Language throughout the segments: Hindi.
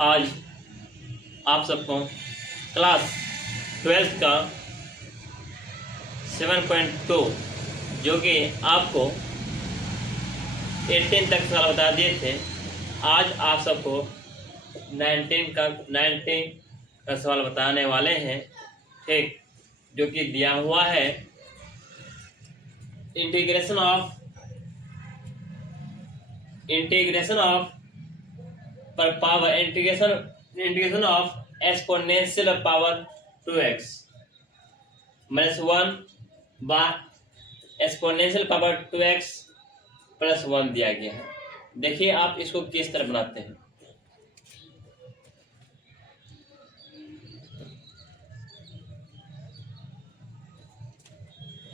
आज आप सबको क्लास 12th का 7.2 जो कि आपको 18 तक सवाल बता दिए थे, आज आप सबको 19 का सवाल बताने वाले हैं। ठीक, जो कि दिया हुआ है इंटीग्रेशन ऑफ पर power integration of exponential power 2x -1 by exponential power 2x + 1 दिया गया है। देखिए आप इसको किस तरह बनाते हैं।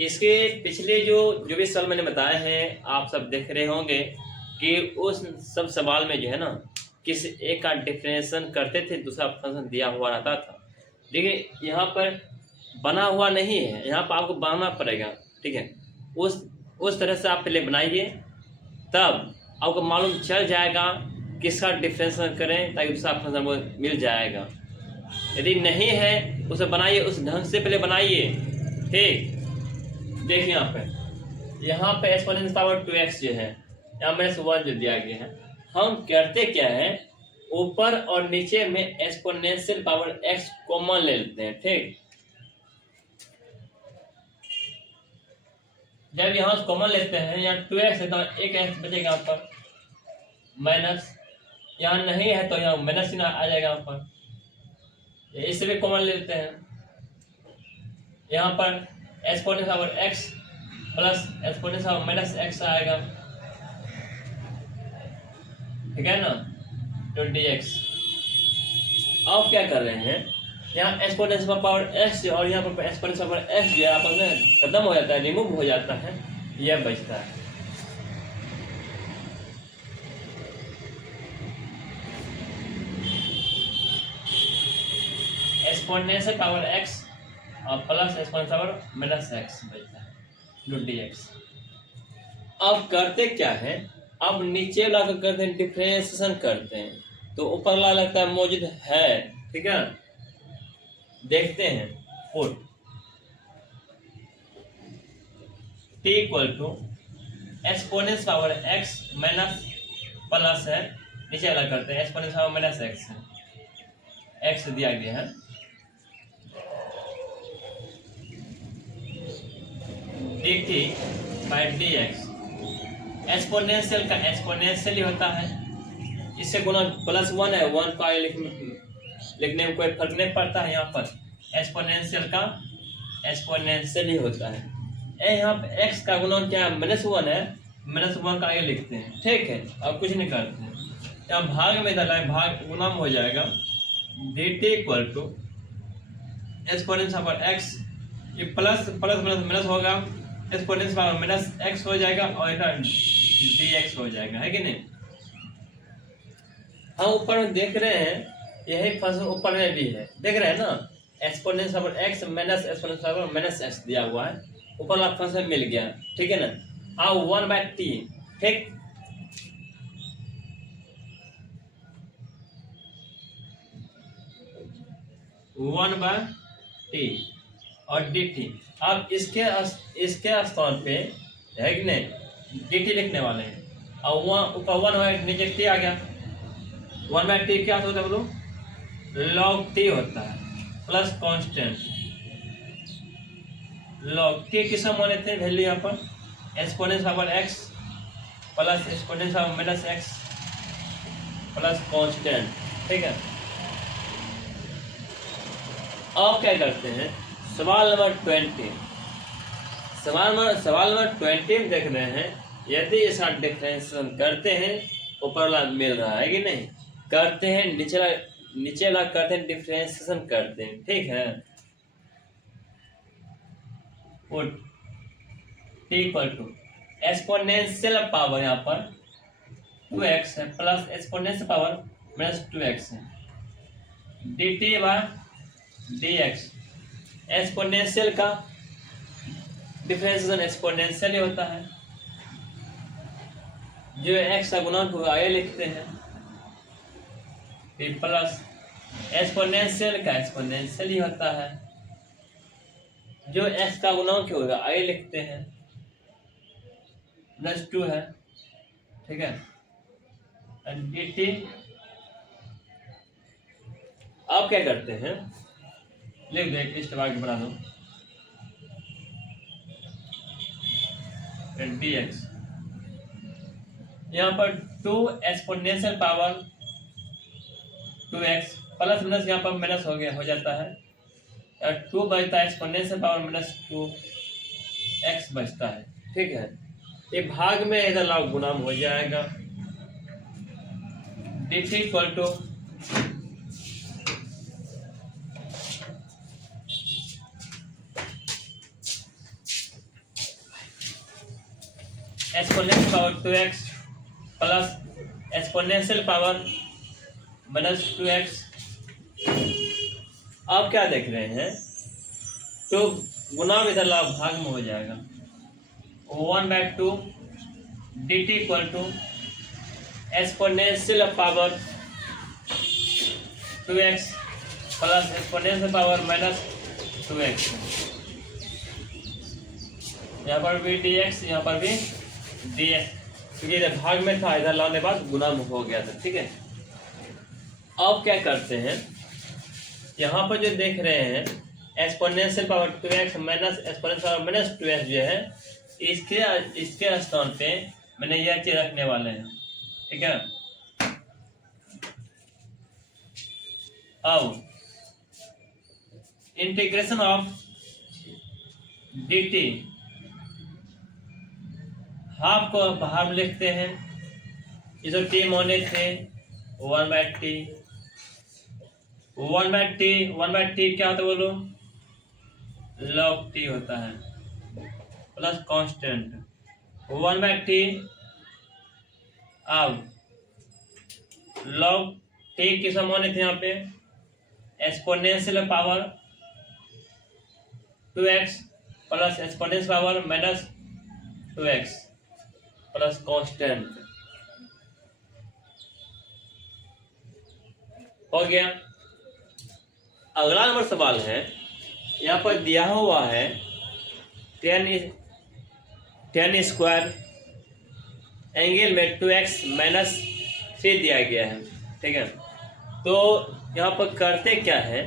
इसके पिछले जो भी सवाल मैंने बताए हैं, आप सब देख रहे होंगे कि उस सब सवाल में जो है ना, किसी एक का डिफरेंशिएशन करते थे, दूसरा फंक्शन दिया हुआ रहता था। देखिए यहाँ पर बना हुआ नहीं है, यहाँ पर आपको बनाना पड़ेगा। ठीक है, उस तरह से आप पहले बनाइए, तब आपको मालूम चल जाएगा किसका डिफरेंशिएशन करें ताकि दूसरा फंक्शन मिल जाएगा। यदि नहीं है उसे बनाइए, उस ढंग से पहले बनाइए। ठीक, देखिए यहाँ पे एक्सपोनेंशियल पावर 2x जो है, यहाँ -1 जो दिया गया है, हम करते क्या है, ऊपर और नीचे में एक्सपोनेंशियल पावर x कॉमन ले लेते हैं। ठीक, जब यहाँ कॉमन लेते हैं, यहाँ 2x है तो एक x बचेगा यहाँ पर, माइनस यहाँ नहीं है तो यहाँ माइनस ही आ जाएगा यहाँ पर। इससे भी कॉमन लेते हैं, यहाँ पर exponential power x plus exponential power -x आएगा। ठीक है ना, 20x। अब क्या कर रहे हैं, यहाँ एक्सपोनेंशियल पावर x और यहाँ पर एक्सपोनेंशियल पावर x जो आपस में खत्म हो जाता है, रिमूव हो जाता है, यह बचता है। एक्सपोनेंशियल पावर x और प्लस एक्सपोनेंशियल पावर -x बचता है, 20x। अब करते क्या है, अब नीचे वाला को करते हैं डिफरेंशिएशन करते हैं, तो ऊपर वाला लगता है मौजूद है। ठीक है, देखते हैं। Put t = exponential power x minus plus है, नीचे वाला करते हैं एक्सपोनेंशियल पावर -x है, x दिया गया है, dt/dx। एक्सपोनेंशियल का एक्सपोनेंशियल ही होता है, इससे गुना +1 है, 1 को लिखने में कोई फर्क नहीं पड़ता है। यहाँ पर एक्सपोनेंशियल का एक्सपोनेंशियल ही होता है। यहाँ पे x का गुना क्या है, -1 है, -1 का आगे लिखते हैं। ठीक है, अब कुछ नहीं करते हैं, यहाँ भाग में डाला है, भाग गुना में हो जाएगा, dt = एक्सपोनेंशियल पावर x, ये प्लस प्लस माइनस होगा, एक्सपोनेंशियल पावर -x हो जाएगा और इधर dx हो जाएगा, है कि नहीं। हम ऊपर में देख रहे हैं, यही फंक्शन ऊपर में भी है, देख rहे हैं ना, exponential power x minus exponential power -x दिया हुआ है, ऊपर वाला फंक्शन मिल गया। ठीक है ना। अब 1/t, ठीक, t और dt। अब इसके स्थान पे है कि नहीं, dt लिखने वाले हैं, और वहाँ ऊपर 1 है, नीचे t आ गया। 1/t क्या होता है बोलो, log t होता है, प्लस कांस्टेंट log t किसका मान लेते हैं वैल्यू, यहाँ पर exponential power x plus exponential power -x plus constant. ठीक है, अब क्या करते हैं, सवाल नंबर 20 में देख रहे हैं, यदि इसका डिफरेंशिएशन करते हैं, ऊपर वाला मिल रहा है कि नहीं, करते हैं नीचे वाला करते हैं डिफरेंशिएशन करते हैं। ठीक है, पुट t = एक्सपोनेंशियल पावर यहाँ पर 2x है प्लस एक्सपोनेंशियल पावर -2x है, dt/dx। एक्सपोनेंशियल का डिफरेंशिएशन एक्सपोनेंशियल ही होता है, जो x का गुणक होगा ये लिखते हैं, टी प्लस एक्सपोनेंशियल का एक्सपोनेंशियल ही होता है, जो एक्स का गुणक होगा आई लिखते हैं, +2 है, ठीक है। डी टी अब क्या करते हैं, लिख दो एक स्टेप आगे बढ़ा दो, डी एक्स यहाँ पर 2 exponential power 2x plus minus यहाँ पर माइनस हो गया हो जाता है, 2 बचता है, एक्सपोनेंशियल पावर -2x बचता है, ठीक है। ये भाग में इधर लाभ गुणाम हो जाएगा, D T equal to exponential power 2x plus exponential power -2x। आप क्या देख रहे हैं, तो गुना में इधर लाभ भाग में हो जाएगा, 1/2 D T equal to exponential power 2x plus exponential power -2x। यहाँ पर भी dx, यहाँ पर भी dx, क्योंकि इधर भाग में था, इधर लाने के बाद गुना हो गया था, ठीक है। अब क्या करते हैं, यहाँ पर जो देख रहे हैं exponential power 2x minus exponential power -2x जो है, इसके स्थान पे मैंने यह चीज रखने वाले हैं, ठीक है। अब integration of D T, half को बाहर लिखते हैं, ये जो टी मोने थे 1/t, 1/t क्या होता है बोलो, log t होता है, प्लस कांस्टेंट 1/t। अब log t की समान थे यहाँ पे exponential power 2x plus exponential power -2x plus constant हो गया। अगला नंबर सवाल है, यहाँ पर दिया हुआ है 10 स्क्वायर एंगल में 2x -3 दिया गया है, ठीक है। तो यहाँ पर करते क्या है,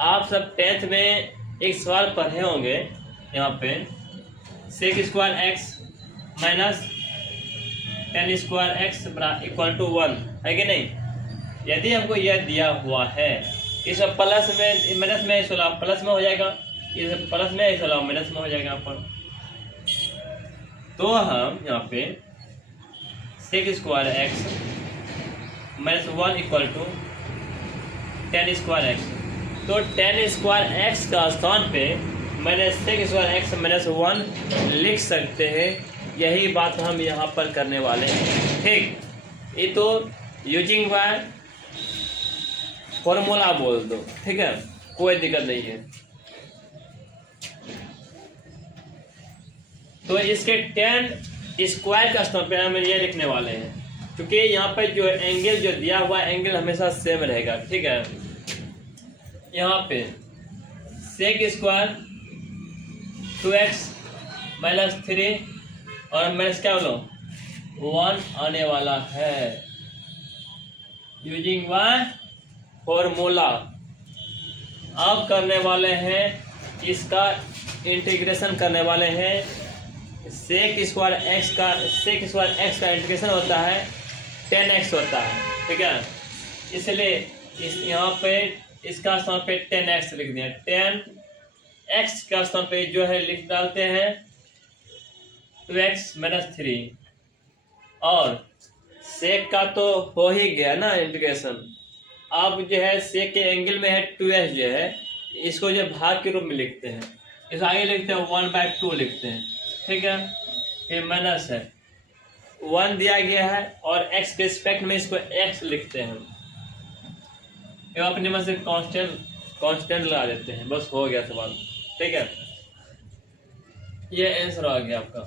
आप सब 10th में एक सवाल पढ़े होंगे, यहाँ पे sec square x minus 10 square x equal to 1 है कि नहीं। यदि हमको यह दिया हुआ है, इस प्लस में माइनस में 16 प्लस में हो जाएगा, इस प्लस में 16 माइनस में हो जाएगा यहाँ पर, तो हम यहाँ पे sec square x minus 1 equal to 10 square x, तो 10 स्क्वायर x का स्थान पे मैंने sec स्क्वायर x माइनस 1 लिख सकते हैं। यही बात हम यहाँ पर करने वाले हैं, ठीक। ये तो यूजिंग बाय फॉर्मूला बोल दो, ठीक है, कोई दिक्कत नहीं है। तो इसके 10 स्क्वायर का स्थान पे हम ये लिखने वाले हैं, क्योंकि यहाँ पर जो एंगल जो दिया हुआ एंगल हमेशा सेम रहेगा, ठीक है। यहाँ पे sec स्क्वायर 2x -3 और माइनस क्या बोलो 1 आने वाला है, यूजिंग वन फॉर्मूला। अब करने वाले हैं इसका इंटीग्रेशन करने वाले हैं, sec स्क्वायर x का इंटीग्रेशन होता है 10x होता है, ठीक है। इसलिए इस यहाँ पे इसका स्थान पे 10x लिख दिया, 10x का स्थान पे जो है लिख डालते हैं 2x -3, और sec का तो हो ही गया ना इंटीग्रेशन। अब जो है sec के एंगल में है 2x जो है, इसको जो भाग के रूप में लिखते हैं, इस आगे लिखते हैं 1/2 लिखते हैं, ठीक है। फिर माइनस है 1 दिया गया है, और x के रिस्पेक्ट में इसको x लिखते हैं, ये अपने मन से कांस्टेंट लगा देते हैं, बस हो गया सवाल, ठीक है। ये आंसर आ गया आपका।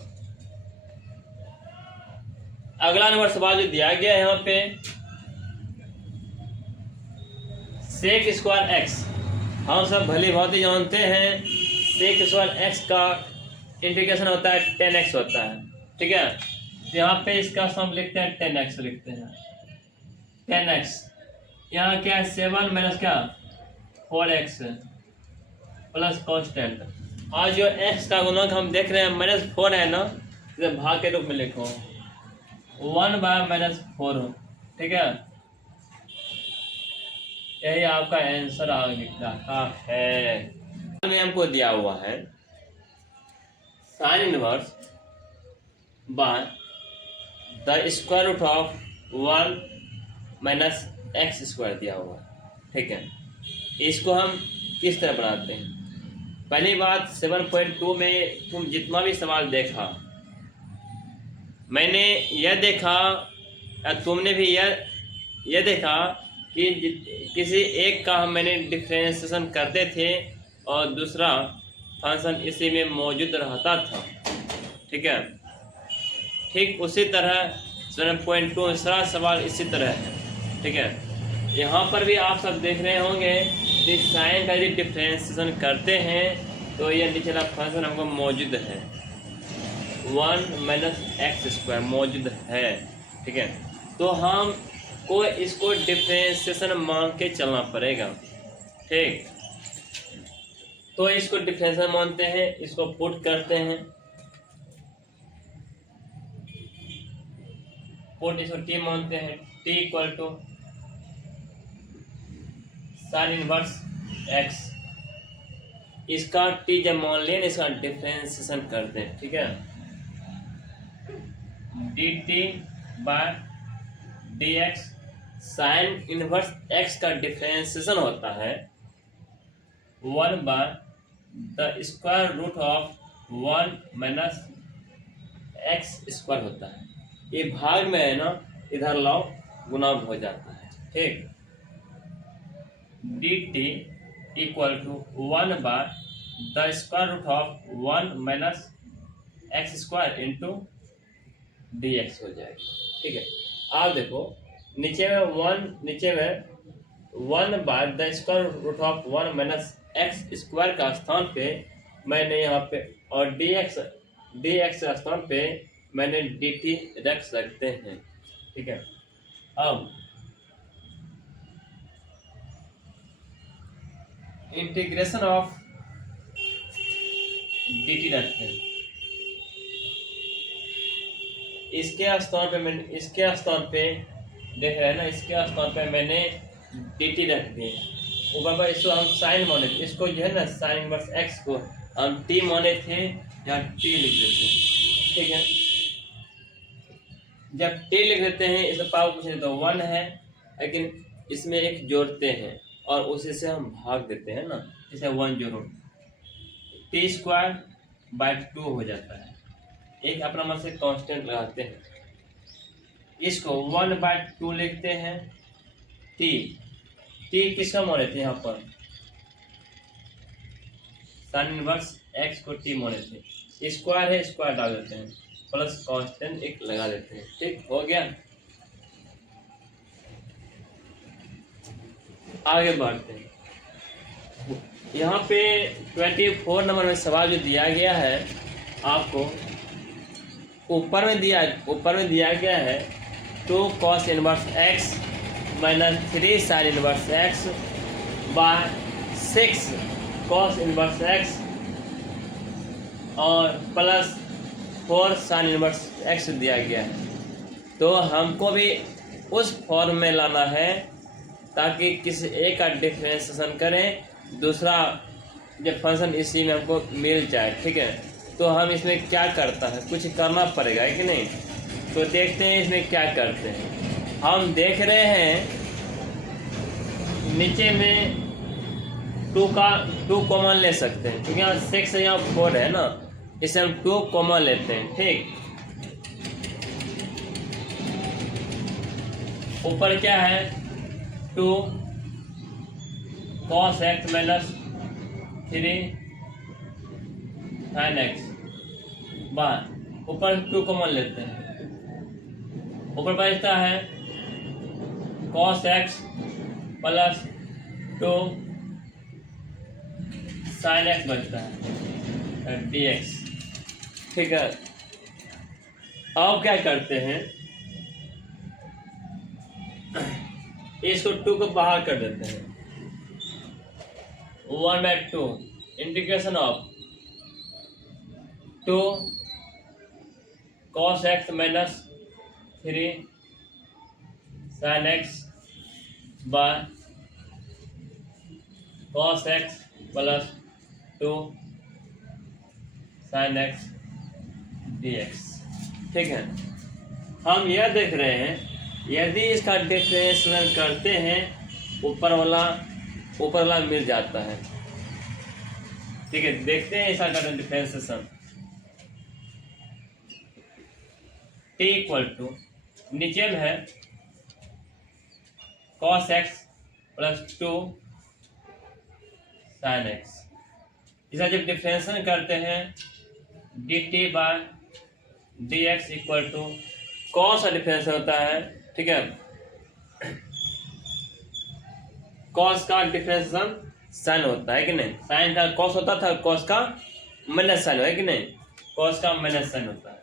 अगला नंबर सवाल जो दिया गया है यहाँ पे, सेक स्क्वायर एक्स, हम सब भली भांति जानते हैं सेक स्क्वायर एक्स का इंटीग्रेशन होता है 10x होता है, ठीक है। तो यहाँ पे इसका सम लिखते हैं 10x लिखते हैं 10x। यहाँ क्या है 7 माइनस क्या 4x प्लस कांस्टेंट, और जो x का गुणक हम देख रहे हैं -4 है ना, इसे भाग के रूप में लिखो 1/-4, ठीक है। यही आपका आंसर आ रहा है। में हमको दिया हुआ है sine inverse by the square root of 1 minus X square दिया हुआ है, ठीक है। इसको हम किस तरह बनाते हैं? पहली बात 7.2 में तुम जितना भी सवाल देखा, मैंने यह देखा तुमने भी यह देखा कि किसी एक का मैंने डिफरेंशिएशन करते थे और दूसरा फंक्शन इसी में मौजूद रहता था, ठीक है। ठीक उसी तरह 7.2 दूसरा सवाल इसी तरह है, ठीक है। यहाँ पर भी आप सब देख रहे होंगे कि साइन का यदि डिफरेंशिएशन करते हैं तो यह नीचे वाला फंक्शन हमको मौजूद है 1 माइनस एक्स स्क्वायर मौजूद है, ठीक है। तो हम को इसको डिफरेंशिएशन मान के चलना पड़ेगा, ठीक। तो इसको डिफरेंशिएशन मानते हैं, इसको पुट करते हैं, पुट इसको टी मानते हैं, T equal to sine inverse X. इसका टी जब मान लें इसका डिफरेंशिएशन करते हैं, ठीक है। D T by D X, sine inverse X का डिफरेंशिएशन होता है 1 by the square root of 1 minus X square होता है। ये भाग में है ना, इधर लाओ गुना हो जाता है, ठीक। D T equal to 1 by the square root of 1 minus X square into D x हो जाएगा, ठीक है। आप देखो नीचे में 1 by the square root of 1 minus X square का स्थान पे मैंने यहाँ पे और डी एक्स का स्थान पे मैंने डी टी रख सकते हैं, ठीक है। अब इंटीग्रेशन ऑफ डी टी रखते हैं, इसके स्थान पे देख रहे हैं ना, इसके स्थान पे मैंने डी टी रख दिए। ऊपर पर इसको हम साइन माने थे, इसको जो है ना साइन इनवर्स एक्स को हम टी माने थे, या टी लिख देते हैं, ठीक है। जब टी लिख देते हैं इसमें पावर कुछ नहीं तो 1 है, लेकिन इसमें एक जोड़ते हैं और उसी से हम भाग देते हैं ना, इसे 1 जोड़ो टी स्क्वायर बाय 2 हो जाता है। एक अपना मन से कांस्टेंट लगाते हैं, इसको 1/2 लिखते हैं। टी किसका माने थे? यहाँ पर साइन इनवर्स एक्स को टी माने थे, स्क्वायर है स्क्वायर डाल देते हैं, प्लस कांस्टेंट एक लगा देते हैं, ठीक हो गया। आगे बढ़ते हैं। यहाँ पे 24 नंबर में सवाल जो दिया गया है आपको, ऊपर में दिया गया है 2 cos inverse X minus 3 sine inverse X by 6 cos inverse X और प्लस 4 साइन इनवर्स एक्स दिया गया है। तो हमको भी उस फॉर्म में लाना है ताकि किसी एक का डिफरेंशिएशन करें, दूसरा जब फंक्शन इसी में हमको मिल जाए, ठीक है। तो हम इसमें क्या करता है, कुछ करना पड़ेगा है कि नहीं। तो देखते हैं इसमें क्या करते हैं। हम देख रहे हैं नीचे में 2 कॉमन ले सकते हैं, क्योंकि यहाँ 6 है यहाँ 4 है ना, इसे हम 2 कॉमन लेते हैं, ठीक। ऊपर क्या है 2 cos x minus 3 sin x बार ऊपर 2 कॉमन लेते हैं, ऊपर बचता है cos x प्लस तो साइन एक्स बचता है dx। ठीक है, अब क्या करते हैं, इसको 2 को बाहर कर देते हैं। 1/2 integration of 2 cos x minus 3 sin x by cos x plus 2 sin x dx। ठीक है, हम यह देख रहे हैं यदि इसका डिफरेंशियल करते हैं ऊपर वाला मिल जाता है। ठीक है, देखते हैं इसका current differentiation. t equal to नीचे में है cos x plus 2 sin x। इसका जब डिफरेंशिएशन करते हैं dt by dx equal to cos का डिफरेंस होता है। ठीक है, cos का डिफरेंशिएशन sin होता है कि नहीं, sin का cos होता था, cos का माइनस sin है कि नहीं, cos का माइनस sin होता है।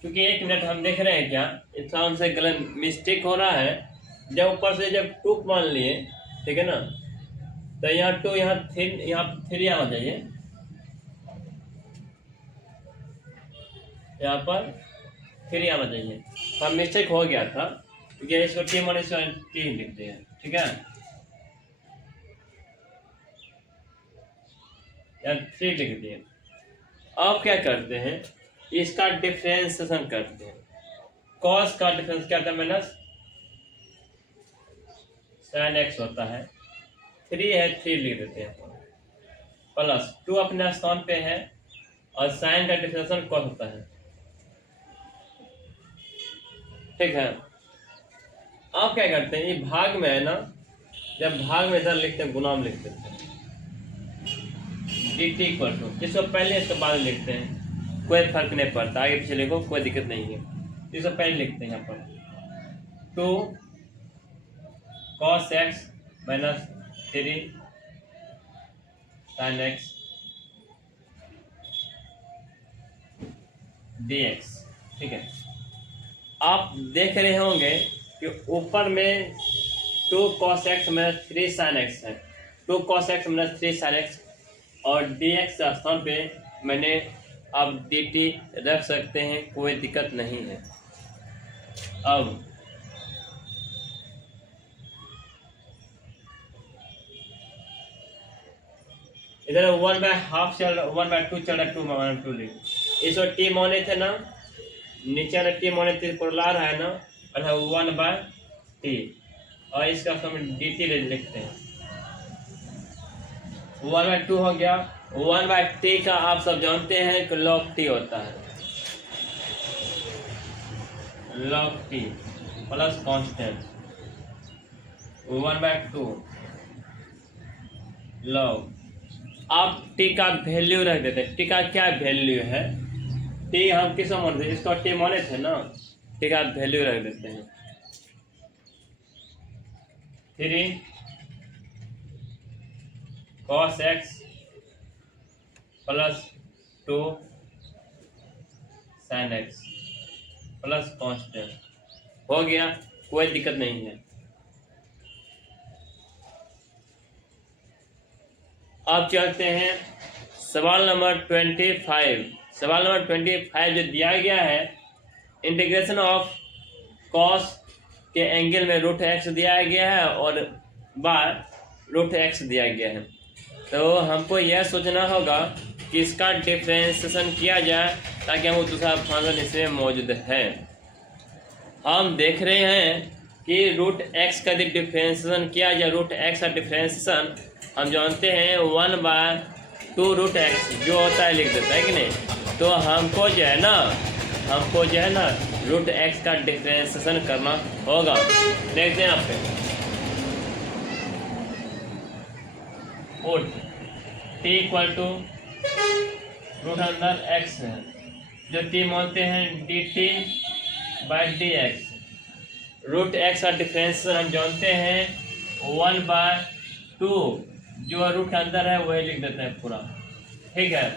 क्योंकि 1 मिनट हम देख रहे हैं क्या, इतना हमसे गलत मिस्टेक हो रहा है। जब ऊपर से जब 2 मान लिए, ठीक है ना, तो यहाँ 2 यहाँ 3 आना चाहिए, यहाँ पर 3 आना चाहिए। हम मिस्टेक हो गया था, क्योंकि इसको t माइनस t लिख दिया। ठीक है, यहाँ 3 लिख दिए। अब क्या करते हैं, इसका डिफरेंशिएशन करते हैं। cos का डिफरेंस क्या था, माइनस sin x होता है, 3 है 3 लिख देते हैं, प्लस 2 अपने स्थान पे है, और sin का डिफरेंशिएशन cos होता है। ठीक है, आप क्या करते हैं, ये भाग में है ना, जब भाग में इधर लिखते हैं गुना में लिख देते हैं dt इक्वल टू, जिसको पहले इसके बाद लिखते हैं, कोई फर्क नहीं पड़ता, आगे पीछे लिखो कोई दिक्कत नहीं है। जिसको पहले लिखते हैं यहाँ पर 2 cos x minus 3 sin x dx। ठीक है, आप देख रहे होंगे कि ऊपर में 2 cos x minus 3 sin x है, 2 cos x minus 3 sin x, और dx के स्थान पे मैंने अब dt रख सकते हैं, कोई दिक्कत नहीं है। अब इधर 1/2 चल 1/2 चल रहा है, 2/2 लिख, इसको t माने थे ना, नीचे वाला t माने थे पर ला रहा है ना, अर्थात 1/t, और इसका हम dt लिखते हैं। 1/2 हो गया। 1/t का आप सब जानते हैं कि log t होता है, log t plus constant 1/2 log। आप t का वैल्यू रख देते हैं, t का क्या वैल्यू है, t हम किस मानते हैं, जिसको t माने थे ना, t का वैल्यू रख देते हैं 3 cos x plus 2 sin x plus constant. हो गया, कोई दिक्कत नहीं है। अब चलते हैं सवाल नंबर 25। सवाल नंबर 25 जो दिया गया है, इंटीग्रेशन ऑफ cos के एंगल में √x दिया गया है और बाय √x दिया गया है। तो हमको यह सोचना होगा कि इसका डिफरेंशिएशन किया जाए ताकि हम दूसरा फंक्शन इसमें मौजूद है। हम देख रहे हैं कि √x का डिफरेंशिएशन किया जाए, √x का डिफरेंशिएशन हम जानते हैं 1/2 √x जो होता है लिख देता है कि नहीं। तो हमको जो है ना √x का डिफरेंशिएशन करना होगा। देखते हैं आप पे t इक्वल टू रूट अंदर x है, जो t मानते हैं dt बाई dx। √x का डिफरेंशिएशन हम जानते हैं 1/2 जो रूट के अंदर है वही लिख देते हैं पूरा। ठीक है,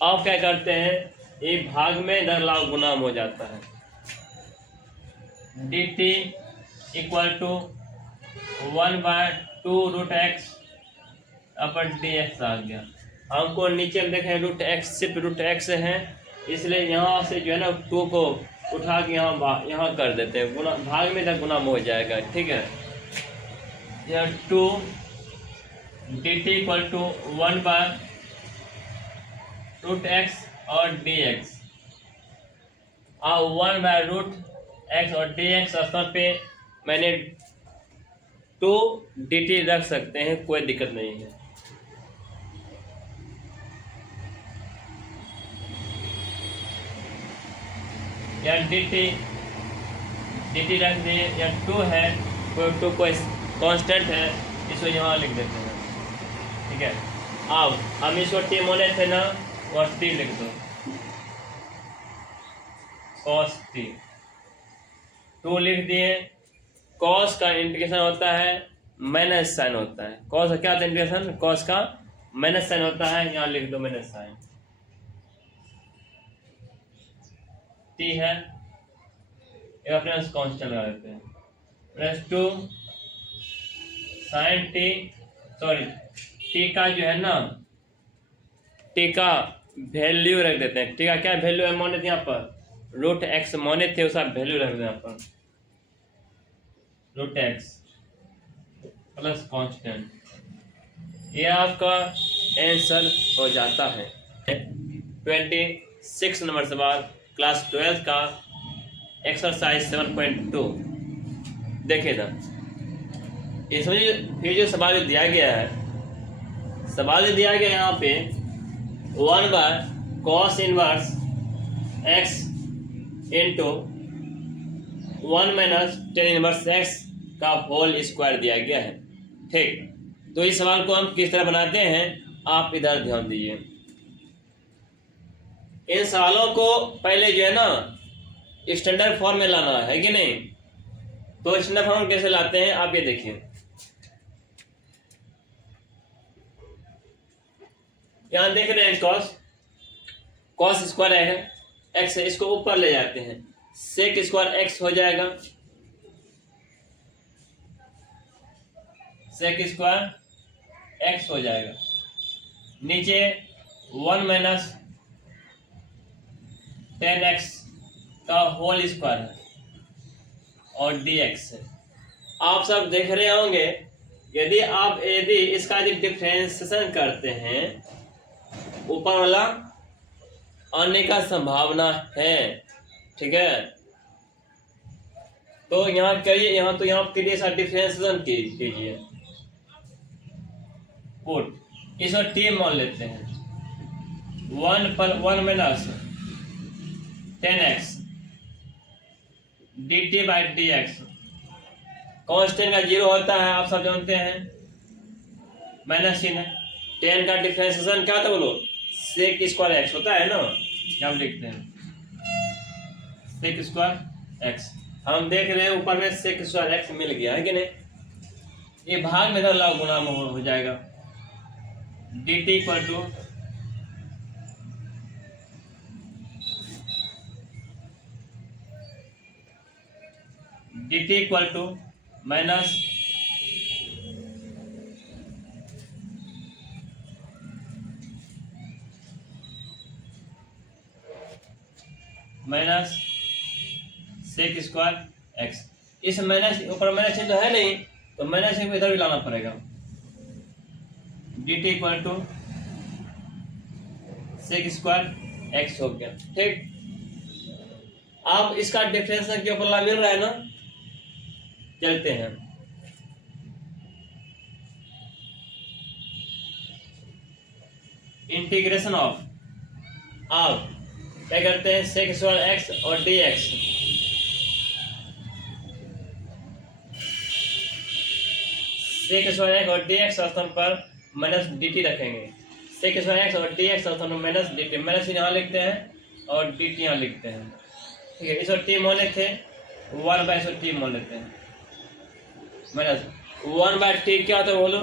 अब क्या करते हैं, ये भाग में इधर लाभ गुना हो जाता है। dt equal to 1/2 root X अपन dx आ गया। हमको नीचे में देखें रूट एक्स, सिर्फ रूट एक्स है, इसलिए यहाँ से जो है ना 2 को उठा के यहाँ कर देते हैं, गुना भाग में इधर गुना हो जाएगा। ठीक है, यह 2 dt इक्वल टू 1/रूट एक्स और dx, और 1/रूट एक्स और dx स्थान पे मैंने 2 dt रख सकते हैं, कोई दिक्कत नहीं है। या dt रख दिए, या 2 है, कोई 2 कोई कांस्टेंट है, इसको यहाँ लिख देते हैं। ठीक है, अब हम इसको t मोने थे ना, और t लिख दो, cos t 2 लिख दिए। cos का इंटीग्रेशन होता है माइनस साइन होता है। cos का क्या होता है इंटीग्रेशन, cos का माइनस साइन होता है, यहाँ लिख दो माइनस साइन। t है, रेफरेंस कांस्टेंट लगा देते हैं, plus 2 sine t, sorry t का जो है ना, t का वैल्यू रख देते हैं। t का क्या वैल्यू है माने थे यहाँ पर, रूट एक्स माने थे, उसका वैल्यू रख दें यहाँ पर, रूट एक्स प्लस कांस्टेंट। ये आपका आंसर हो जाता है 26 नंबर सवाल क्लास 12 का एक्सरसाइज 7.2। देखिए ना, इसमें फिर जो सवाल दिया गया है, सवाल दिया गया यहाँ पे 1/cos inverse x into 1 - tan inverse x का होल स्क्वायर दिया गया है। ठीक, तो इस सवाल को हम किस तरह बनाते हैं, आप इधर ध्यान दीजिए। इन सवालों को पहले जो है ना स्टैंडर्ड फॉर्म में लाना है कि नहीं, तो स्टैंडर्ड फॉर्म कैसे लाते हैं आप ये देखिए। यहां देख रहे हैं cos स्क्वायर है x है, इसको ऊपर ले जाते हैं, sec स्क्वायर x हो जाएगा, sec स्क्वायर x हो जाएगा। नीचे 1 - tan x का होल स्क्वायर है और dx है। आप सब देख रहे होंगे, यदि इसका डिफरेंशिएशन करते हैं, ऊपर वाला आने का संभावना है। ठीक है, तो यहाँ करिए, यहाँ तो यहाँ के लिए डिफरेंशिएशन कीजिए, पुट इसको t मान लेते हैं, 1 - tan x dt/dx। कांस्टेंट का 0 होता है, आप सब जानते हैं, माइनस चिन्ह है। tan का डिफरेंशिएशन क्या था बोलो, sec स्क्वायर x होता है ना, हम लिखते हैं sec स्क्वायर x। हम देख रहे हैं ऊपर में sec स्क्वायर x मिल गया है कि नहीं, ये भाग में लाभ गुना में हो जाएगा। dt equal to minus sec square x। इस माइनस ऊपर माइनस चिन्ह तो है नहीं, तो माइनस चिन्ह इधर भी लाना पड़ेगा। dt equal to sec square x हो गया। ठीक, अब इसका डिफरेंशिएशन के ऊपर मिल रहा है ना, चलते हैं। इंटीग्रेशन ऑफ, अब क्या करते हैं, sec स्क्वायर x और dx, sec स्क्वायर x और dx स्थान पर माइनस dt रखेंगे, sec स्क्वायर x और dx स्थान पर माइनस dt, माइनस यहाँ लिखते हैं और dt यहाँ लिखते हैं। ठीक है, इसको t मान लेते हैं, 1/t मान लेते हैं, माइनस 1/t क्या होता है बोलो,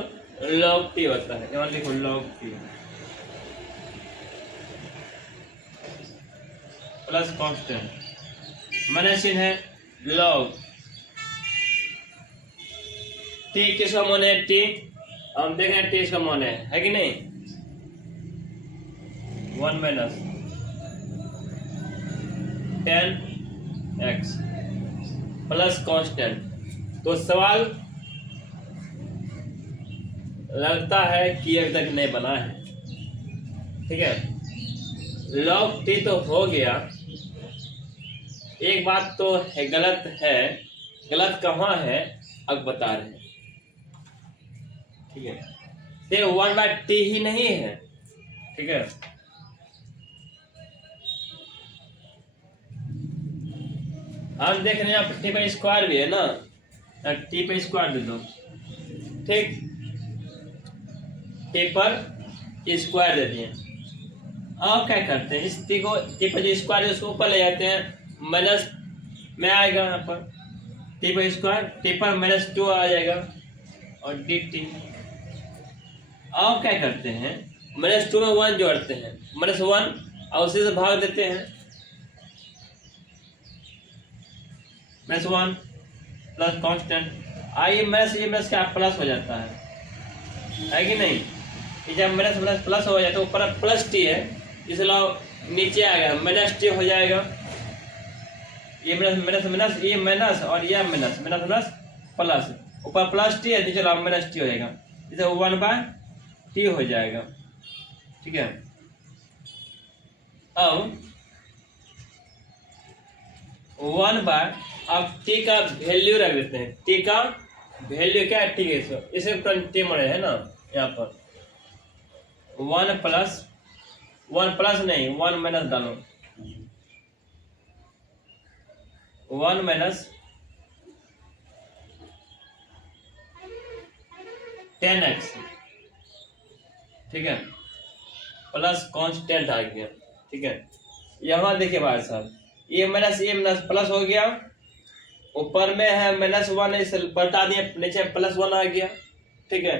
log t होता है। यहाँ लिखो log t प्लस कांस्टेंट मैंने चिन्ह है log t किसका मान है, t हम देखें t इसका मान है कि नहीं, 1 माइनस 10x प्लस कांस्टेंट। तो सवाल लगता है कि अभी तक नहीं बना है, ठीक है। log t तो हो गया, एक बात तो है गलत है, गलत कहाँ है अब बता रहे हैं, ठीक है। सिर्फ 1/t ही नहीं है, ठीक है। हम देख रहे हैं यहाँ टी पर स्क्वायर भी है ना, टी पर स्क्वायर दे दो, ठीक, टी पर स्क्वायर दे दिए। अब क्या करते हैं, इस टी को, टी पर जो स्क्वायर है उसको ऊपर ले जाते हैं, माइनस में आएगा यहाँ पर टी पर स्क्वायर, टी पर -2 आ जाएगा और डी टी। अब क्या करते हैं, -2 में 1 जोड़ते हैं, -1 और उसी से भाग देते हैं, -1 प्लस कांस्टेंट, आइए माइनस क्या प्लस हो जाता है कि नहीं। जब माइनस प्लस हो जाए तो ऊपर प्लस टी है, इसलिए नीचे आएगा -t हो जाएगा, ये माइनस ये माइनस और ये माइनस प्लस, ऊपर प्लस टी है नीचे -t हो जाएगा, इसे 1/t हो जाएगा, ठीक है। अब 1/, अब t का वैल्यू रख देते हैं, t का वैल्यू क्या है, ठीक है, इसे टी मरे है ना, यहाँ पर 1 प्लस नहीं 1 माइनस डालो, 1 माइनस 10x, ठीक है, प्लस कांस्टेंट आ गया, ठीक है। यहाँ देखिए भाई साहब, ये माइनस प्लस हो गया, ऊपर में है -1 इसे पलटा दिए, नीचे +1 आ गया, ठीक है।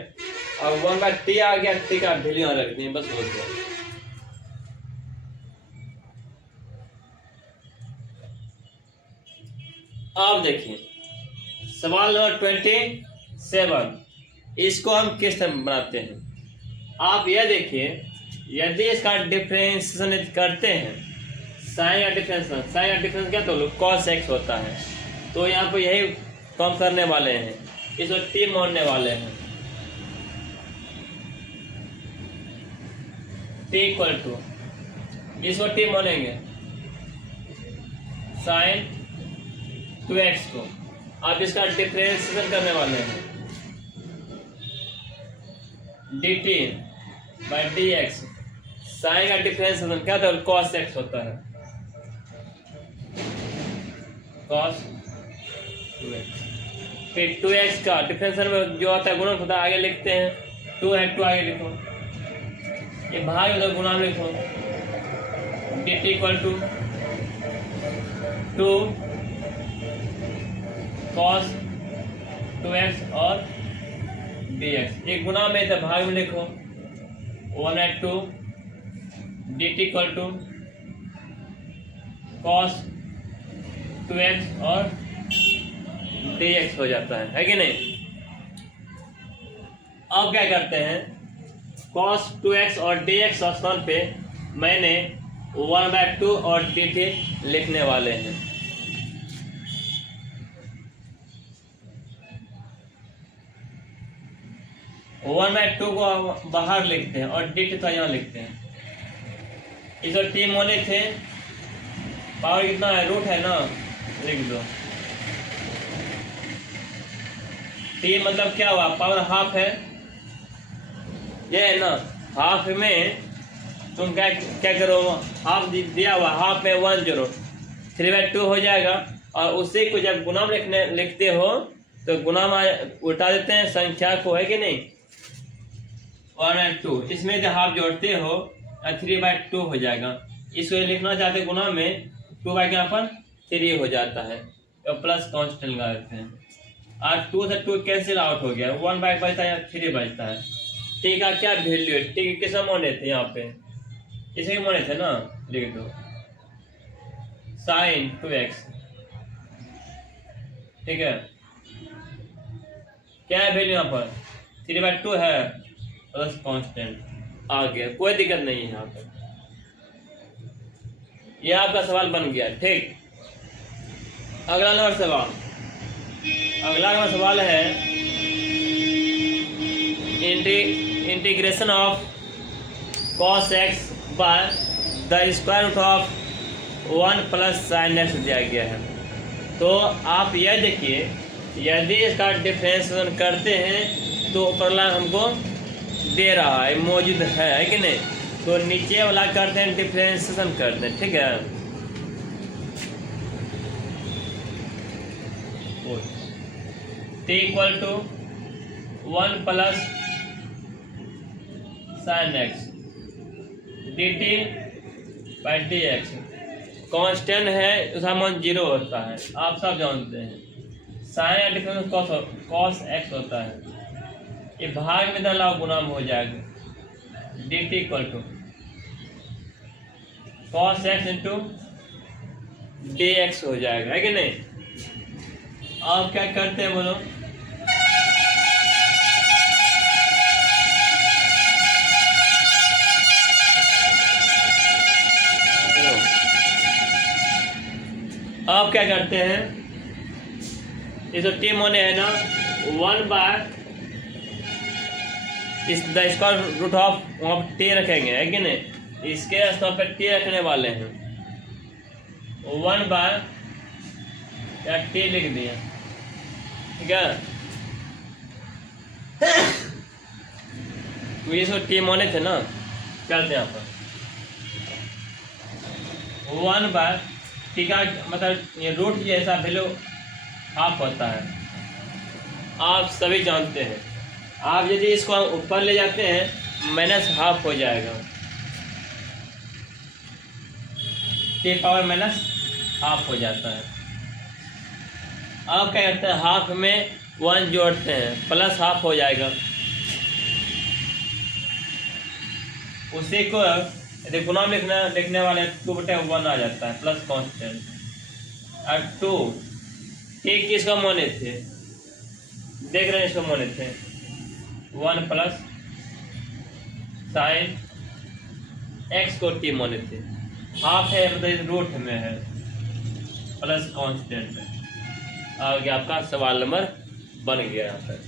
और 1/t आ गया, t का वैल्यू रख दिए, बस हो गया। अब देखिए सवाल नंबर 27, इसको हम किस तरह बनाते हैं, आप यह देखिए, यदि इसका डिफरेंशिएशन करते हैं, साइन या डिफरेंस क्या, तो cos x होता है, तो यहाँ पर यही कम करने वाले हैं, इसको t मानने वाले हैं, t इक्वल टू, इसको t मानेंगे साइन 2x को, आप इसका डिफरेंशिएशन करने वाले हैं, dt/dx, साइन का डिफरेंशिएशन क्या होता है, cos x होता है, cos 2x, फिर 2x का डिफरेंशिएशन में जो आता है गुणन होता है, आगे लिखते हैं, 2 है 2 आगे लिखो, ये भाग में तो गुणा में लिखो, dt equal to 2 cos 2x और dx, एक गुना में तो भाग में लिखो, 1/2 dt equal to cos 2x और dx हो जाता है कि नहीं। अब क्या करते हैं, cos 2x और dx स्थान पे मैंने 1/2 और dt लिखने वाले हैं, वन बाई टू को बाहर लिखते हैं और dt तो यहाँ लिखते हैं, इसको t मोने थे, पावर कितना है, रूट है ना, लिख दो, t मतलब क्या हुआ, पावर हाफ है, ये है ना, हाफ में तुम क्या क्या करो, हाफ दिया हुआ, हाफ में 1 जोड़ो, 3/2 हो जाएगा, और उसी को जब गुना में लिखते हो तो गुना में उल्टा देते हैं संख्या को, है कि नहीं, 1/2, इसमें जब हाफ जोड़ते हो 3/2 हो जाएगा, इसको लिखना चाहते गुना में 2 बाई यहाँ पर 3 हो जाता है, तो प्लस कांस्टेंट लगा देते हैं, और 2 से 2 कैंसिल आउट हो गया, 1 बाई बचता है या 3 बचता है। टी का क्या वैल्यू है, टी किसका मोने थे यहाँ पे, इसे मोने थे ना, लिख दो साइन 2x, ठीक है। क्या है वैल्यू यहाँ पर, 3/2 है प्लस कांस्टेंट आ गया, कोई दिक्कत नहीं है यहाँ पर। यह आपका सवाल बन गया, ठीक। अगला नंबर सवाल, अगला नंबर सवाल है integration of cos x by the square root of 1 plus sine x दिया गया है। तो आप यह देखिए, यदि इसका डिफरेंशिएशन करते हैं तो ऊपर वाला हमको दे रहा है, मौजूद है कि नहीं, तो नीचे वाला करते हैं डिफरेंशिएशन करते हैं, ठीक है। t equal to 1 plus sine x dt by d x, constant है, उसका मान 0 होता है, आप सब जानते हैं। साइन डिफरेंस कॉस x होता है, ये भाग में डाला गुना में हो जाएगा, dt equal to cos x into D x हो जाएगा, है कि नहीं। आप क्या करते हैं बोलो, आप क्या करते हैं, ये जो टी मोने है ना, 1 बाय इस the square root of t रखेंगे, है कि नहीं, इसके स्थान पर टी रखने वाले हैं, 1 बाय या टी लिख दिया, ठीक है। तो ये जो टी मोने थे ना, चलते हैं यहाँ पर 1 बाय टी का मतलब ये रूट जैसा वैल्यू हाफ होता है, आप सभी जानते हैं। आप यदि इसको ऊपर ले जाते हैं माइनस हाफ हो जाएगा, टी पावर माइनस हाफ हो जाता है। आप क्या करते हैं, हाफ में 1 जोड़ते हैं, प्लस हाफ हो जाएगा, उसी को यदि गुना लिखने वाले 2/1 आ जाता है प्लस कांस्टेंट। और 2 टी किसका मोने थे, देख रहे हैं, इसको मोने थे 1 प्लस साइन x को टी मोने थे, हाफ है मतलब रूट में है, प्लस कांस्टेंट है। आगे आपका सवाल नंबर बन गया यहाँ तक।